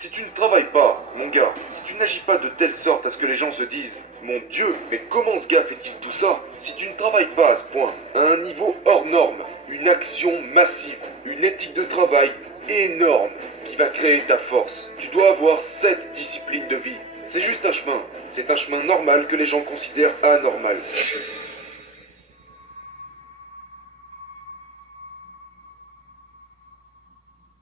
Si tu ne travailles pas, mon gars, si tu n'agis pas de telle sorte à ce que les gens se disent Mon Dieu, mais comment ce gars fait-il tout ça? Si tu ne travailles pas à ce point, à un niveau hors norme, une action massive, une éthique de travail énorme qui va créer ta force, tu dois avoir cette discipline de vie. C'est juste un chemin. C'est un chemin normal que les gens considèrent anormal.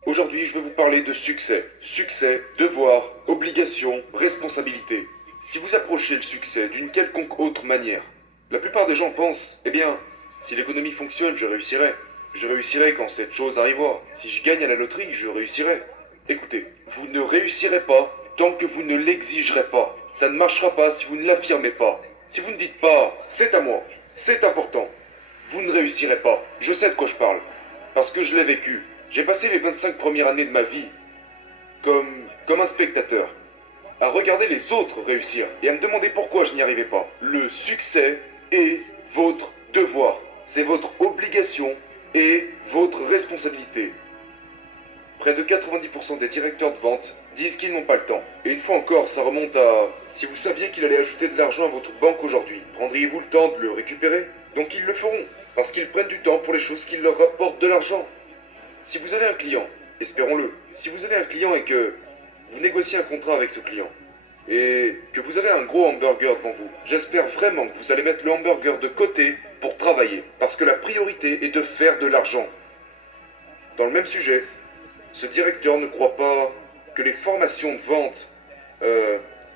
Aujourd'hui, je vais vous parler de succès. Succès, devoir, obligation, responsabilité. Si vous approchez le succès d'une quelconque autre manière, la plupart des gens pensent, eh bien, si l'économie fonctionne, je réussirai. Je réussirai quand cette chose arrivera. Si je gagne à la loterie, je réussirai. Écoutez, vous ne réussirez pas tant que vous ne l'exigerez pas. Ça ne marchera pas si vous ne l'affirmez pas. Si vous ne dites pas, c'est à moi, c'est important, vous ne réussirez pas. Je sais de quoi je parle. Parce que je l'ai vécu. J'ai passé les 25 premières années de ma vie comme un spectateur, à regarder les autres réussir et à me demander pourquoi je n'y arrivais pas. Le succès est votre devoir. C'est votre obligation et votre responsabilité. Près de 90% des directeurs de vente disent qu'ils n'ont pas le temps. Et une fois encore, ça remonte à... Si vous saviez qu'il allait ajouter de l'argent à votre banque aujourd'hui, prendriez-vous le temps de le récupérer? Donc ils le feront, parce qu'ils prennent du temps pour les choses qui leur rapportent de l'argent. Si vous avez un client, espérons-le, si vous avez un client et que vous négociez un contrat avec ce client, et que vous avez un gros hamburger devant vous, j'espère vraiment que vous allez mettre le hamburger de côté pour travailler, parce que la priorité est de faire de l'argent. Dans le même sujet, ce directeur ne croit pas que les formations de vente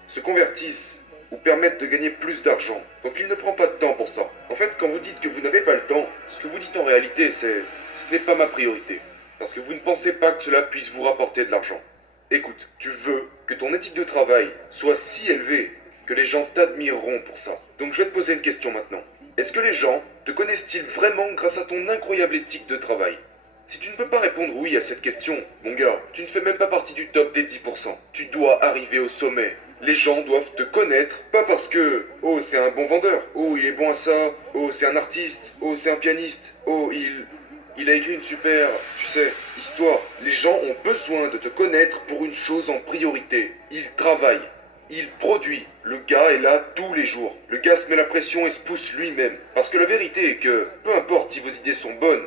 se convertissent ou permettent de gagner plus d'argent. Donc il ne prend pas de temps pour ça. En fait, quand vous dites que vous n'avez pas le temps, ce que vous dites en réalité, c'est « ce n'est pas ma priorité ». Parce que vous ne pensez pas que cela puisse vous rapporter de l'argent. Écoute, tu veux que ton éthique de travail soit si élevée que les gens t'admireront pour ça. Donc je vais te poser une question maintenant. Est-ce que les gens te connaissent-ils vraiment grâce à ton incroyable éthique de travail? Si tu ne peux pas répondre oui à cette question, mon gars, tu ne fais même pas partie du top des 10%. Tu dois arriver au sommet. Les gens doivent te connaître, pas parce que « Oh, c'est un bon vendeur. Oh, il est bon à ça. Oh, c'est un artiste. Oh, c'est un pianiste. Oh, il a écrit une super, tu sais, histoire. » Les gens ont besoin de te connaître pour une chose en priorité. Il travaille. Il produit. Le gars est là tous les jours. Le gars se met la pression et se pousse lui-même. Parce que la vérité est que, peu importe si vos idées sont bonnes,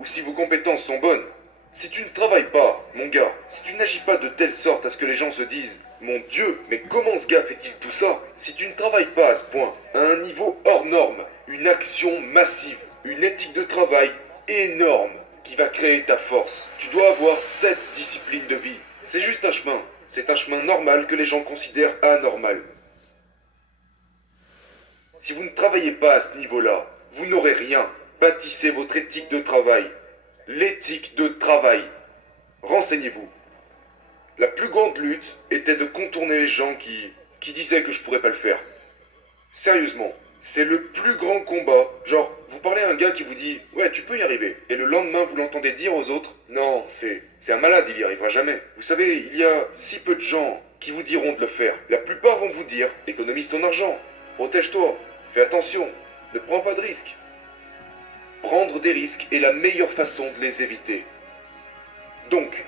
ou si vos compétences sont bonnes, si tu ne travailles pas, mon gars, si tu n'agis pas de telle sorte à ce que les gens se disent Mon Dieu, mais comment ce gars fait-il tout ça? Si tu ne travailles pas à ce point, à un niveau hors norme, une action massive, une éthique de travail énorme qui va créer ta force, tu dois avoir cette discipline de vie. C'est juste un chemin. C'est un chemin normal que les gens considèrent anormal. Si vous ne travaillez pas à ce niveau-là, vous n'aurez rien. Bâtissez votre éthique de travail. L'éthique de travail. Renseignez-vous. La plus grande lutte était de contourner les gens qui disaient que je pourrais pas le faire. Sérieusement, c'est le plus grand combat. Genre, vous parlez à un gars qui vous dit Ouais, tu peux y arriver. Et le lendemain, vous l'entendez dire aux autres Non, c'est un malade, il y arrivera jamais. Vous savez, il y a si peu de gens qui vous diront de le faire. La plupart vont vous dire Économise ton argent. Protège-toi. Fais attention. Ne prends pas de risques. Prendre des risques est la meilleure façon de les éviter. Donc,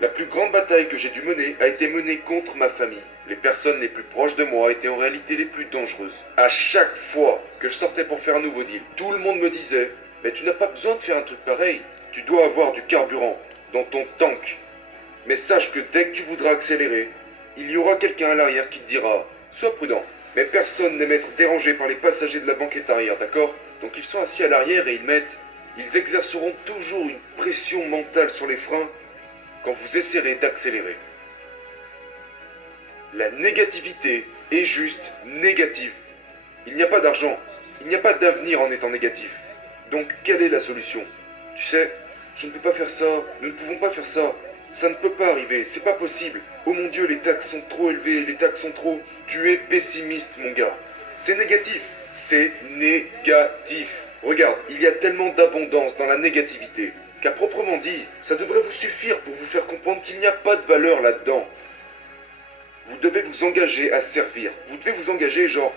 la plus grande bataille que j'ai dû mener a été menée contre ma famille. Les personnes les plus proches de moi étaient en réalité les plus dangereuses. À chaque fois que je sortais pour faire un nouveau deal, tout le monde me disait « Mais tu n'as pas besoin de faire un truc pareil. Tu dois avoir du carburant dans ton tank. Mais sache que dès que tu voudras accélérer, il y aura quelqu'un à l'arrière qui te dira « Sois prudent. » Mais personne n'aime être dérangé par les passagers de la banquette arrière, d'accord? Donc ils sont assis à l'arrière et ils exerceront toujours une pression mentale sur les freins quand vous essaierez d'accélérer. La négativité est juste négative. Il n'y a pas d'argent, il n'y a pas d'avenir en étant négatif. Donc quelle est la solution? Tu sais, je ne peux pas faire ça, nous ne pouvons pas faire ça. Ça ne peut pas arriver, c'est pas possible. Oh mon Dieu, les taxes sont trop élevées, les taxes sont trop... Tu es pessimiste, mon gars. C'est négatif, c'est négatif. Regarde, il y a tellement d'abondance dans la négativité qu'à proprement dit, ça devrait vous suffire pour vous faire comprendre qu'il n'y a pas de valeur là-dedans. Vous devez vous engager à servir. Vous devez vous engager genre,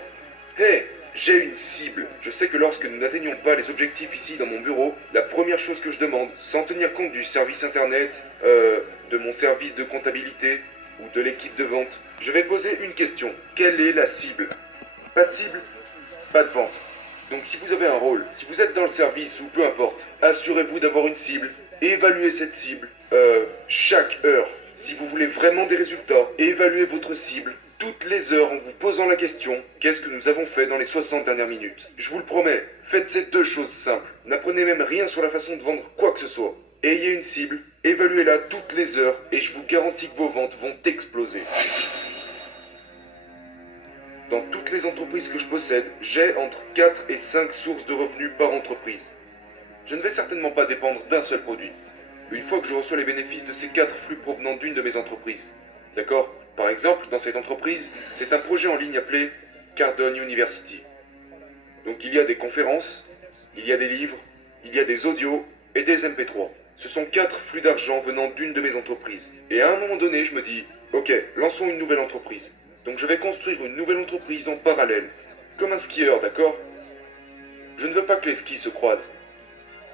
hey, j'ai une cible. Je sais que lorsque nous n'atteignons pas les objectifs ici dans mon bureau, la première chose que je demande, sans tenir compte du service internet, de mon service de comptabilité, ou de l'équipe de vente, je vais poser une question. Quelle est la cible? Pas de cible, pas de vente. Donc si vous avez un rôle, si vous êtes dans le service ou peu importe, assurez-vous d'avoir une cible et évaluez cette cible chaque heure. Si vous voulez vraiment des résultats, évaluez votre cible toutes les heures en vous posant la question qu'est-ce que nous avons fait dans les 60 dernières minutes. Je vous le promets, faites ces deux choses simples. N'apprenez même rien sur la façon de vendre quoi que ce soit. Ayez une cible, évaluez-la toutes les heures et je vous garantis que vos ventes vont exploser. Dans toutes les entreprises que je possède, j'ai entre 4 et 5 sources de revenus par entreprise. Je ne vais certainement pas dépendre d'un seul produit. Une fois que je reçois les bénéfices de ces 4 flux provenant d'une de mes entreprises. D'accord? Par exemple, dans cette entreprise, c'est un projet en ligne appelé Cardone University. Donc il y a des conférences, il y a des livres, il y a des audios et des MP3. Ce sont 4 flux d'argent venant d'une de mes entreprises. Et à un moment donné, je me dis, ok, lançons une nouvelle entreprise. Donc je vais construire une nouvelle entreprise en parallèle. Comme un skieur, d'accord? Je ne veux pas que les skis se croisent.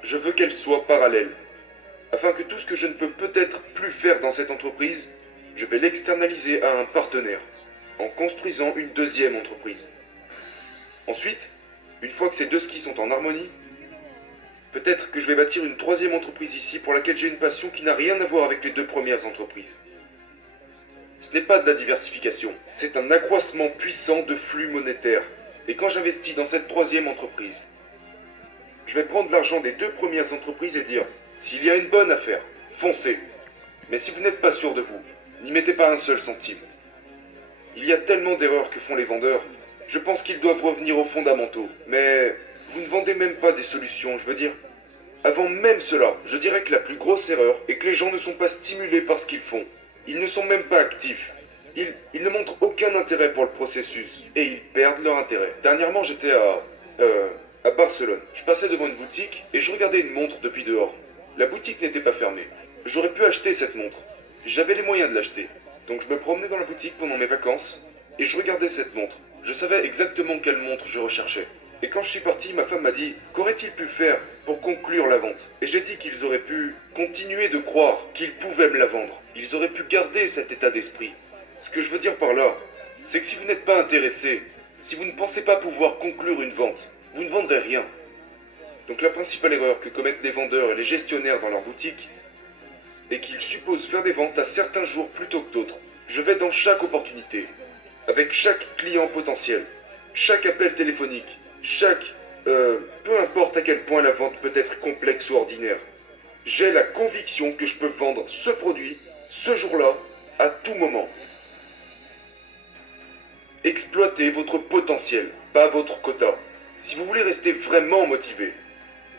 Je veux qu'elles soient parallèles. Afin que tout ce que je ne peux peut-être plus faire dans cette entreprise, je vais l'externaliser à un partenaire, en construisant une deuxième entreprise. Ensuite, une fois que ces deux skis sont en harmonie, peut-être que je vais bâtir une troisième entreprise ici pour laquelle j'ai une passion qui n'a rien à voir avec les deux premières entreprises. Ce n'est pas de la diversification, c'est un accroissement puissant de flux monétaires. Et quand j'investis dans cette troisième entreprise, je vais prendre l'argent des deux premières entreprises et dire, s'il y a une bonne affaire, foncez. Mais si vous n'êtes pas sûr de vous, n'y mettez pas un seul centime. Il y a tellement d'erreurs que font les vendeurs, je pense qu'ils doivent revenir aux fondamentaux. Mais vous ne vendez même pas des solutions, je veux dire. Avant même cela, je dirais que la plus grosse erreur est que les gens ne sont pas stimulés par ce qu'ils font. Ils ne sont même pas actifs. Ils ne montrent aucun intérêt pour le processus. Et ils perdent leur intérêt. Dernièrement, j'étais à Barcelone. Je passais devant une boutique et je regardais une montre depuis dehors. La boutique n'était pas fermée. J'aurais pu acheter cette montre. J'avais les moyens de l'acheter. Donc je me promenais dans la boutique pendant mes vacances et je regardais cette montre. Je savais exactement quelle montre je recherchais. Et quand je suis parti, ma femme m'a dit qu'aurait-il pu faire pour conclure la vente? Et j'ai dit qu'ils auraient pu continuer de croire qu'ils pouvaient me la vendre. Ils auraient pu garder cet état d'esprit. Ce que je veux dire par là, c'est que si vous n'êtes pas intéressé, si vous ne pensez pas pouvoir conclure une vente, vous ne vendrez rien. Donc la principale erreur que commettent les vendeurs et les gestionnaires dans leur boutique est qu'ils supposent faire des ventes à certains jours plutôt que d'autres. Je vais dans chaque opportunité, avec chaque client potentiel, chaque appel téléphonique, peu importe à quel point la vente peut être complexe ou ordinaire. J'ai la conviction que je peux vendre ce produit, ce jour-là, à tout moment. Exploitez votre potentiel, pas votre quota. Si vous voulez rester vraiment motivé,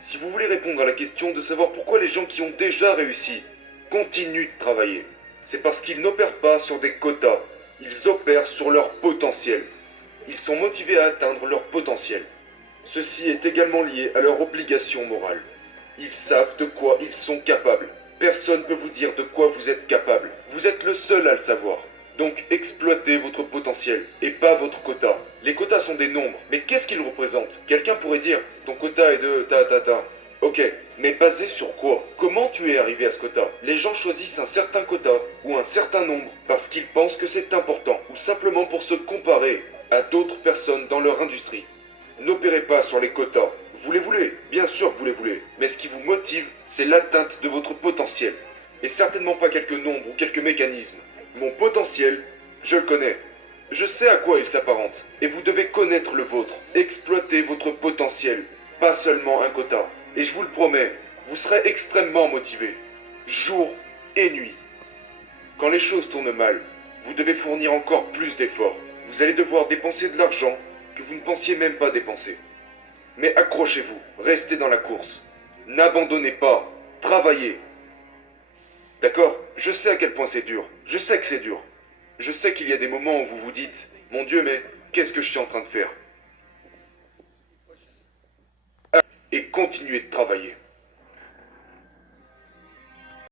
si vous voulez répondre à la question de savoir pourquoi les gens qui ont déjà réussi continuent de travailler, c'est parce qu'ils n'opèrent pas sur des quotas, ils opèrent sur leur potentiel. Ils sont motivés à atteindre leur potentiel. Ceci est également lié à leur obligation morale. Ils savent de quoi ils sont capables. Personne ne peut vous dire de quoi vous êtes capable. Vous êtes le seul à le savoir. Donc exploitez votre potentiel et pas votre quota. Les quotas sont des nombres, mais qu'est-ce qu'ils représentent? Quelqu'un pourrait dire, ton quota est de ta. Ok, mais basé sur quoi? Comment tu es arrivé à ce quota? Les gens choisissent un certain quota ou un certain nombre parce qu'ils pensent que c'est important ou simplement pour se comparer à d'autres personnes dans leur industrie. N'opérez pas sur les quotas. Vous les voulez, bien sûr que vous les voulez, mais ce qui vous motive, c'est l'atteinte de votre potentiel. Et certainement pas quelques nombres ou quelques mécanismes. Mon potentiel, je le connais. Je sais à quoi il s'apparente. Et vous devez connaître le vôtre. Exploitez votre potentiel, pas seulement un quota. Et je vous le promets, vous serez extrêmement motivé. Jour et nuit. Quand les choses tournent mal, vous devez fournir encore plus d'efforts. Vous allez devoir dépenser de l'argent que vous ne pensiez même pas dépenser. Mais accrochez-vous, restez dans la course. N'abandonnez pas, travaillez. D'accord? Je sais à quel point c'est dur. Je sais que c'est dur. Je sais qu'il y a des moments où vous vous dites, mon Dieu, mais qu'est-ce que je suis en train de faire? Et continuez de travailler.